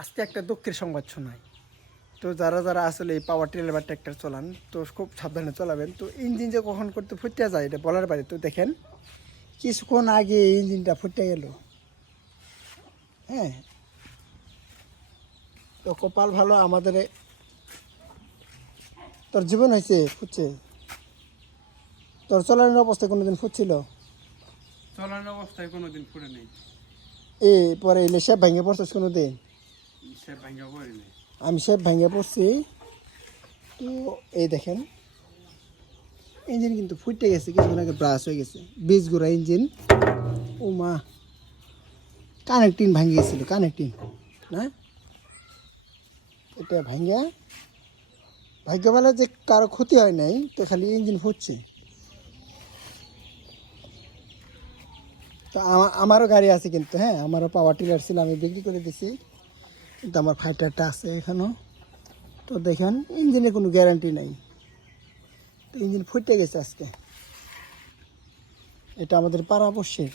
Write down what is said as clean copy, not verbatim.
আজকে একটা দুঃখের সংবাদ শোনাই। তো যারা যারা আসলে এই পাওয়ার টিলার বা ট্র্যাক্টর চালান তো খুব সাবধানে চালাবেন। তো ইঞ্জিন যে কখন করতে ফুটে যায় এটা বলার বাইরে। তো দেখেন কিছুক্ষণ আগে এই ইঞ্জিনটা ফুটে গেল। হ্যাঁ, তো কপাল ভালো আমাদের। তোর জীবন হয়েছে ফুটছে? তোর চলানোর অবস্থায় কোনোদিন ফুটছিল? চলার অবস্থায় কোনোদিন ফুটে নেই। এ পরে এলে সে ভেঙে পড়ছিস কোনোদিন? সে ভাঙ্গা পড়ে নেই। আমি সে ভেঙে পড়ছি। তো এই দেখেন ইঞ্জিন কিন্তু ফুটে গেছে, কিছুক্ষণ আগে ব্রাশ হয়ে গেছে, বীজ গোড়া ইঞ্জিন। ও মা, কানেক্টিং ভাঙে গেছিল, কানেক্টিং না, এটা ভাঙ্গা ভাগ্যবেলা যে কারো ক্ষতি হয় নাই, তো খালি ইঞ্জিন ফুটছে। তো আমারও গাড়ি আছে কিন্তু, হ্যাঁ আমারও পাওয়ার টিলার ছিল, আমি বিক্রি করে দিছি, কিন্তু আমার ফাইটারটা আছে এখনও। তো দেখেন ইঞ্জিনের কোনো গ্যারান্টি নাই, তো ইঞ্জিন ফুটে গেছে আজকে। এটা আমাদের পাড়াপড়শির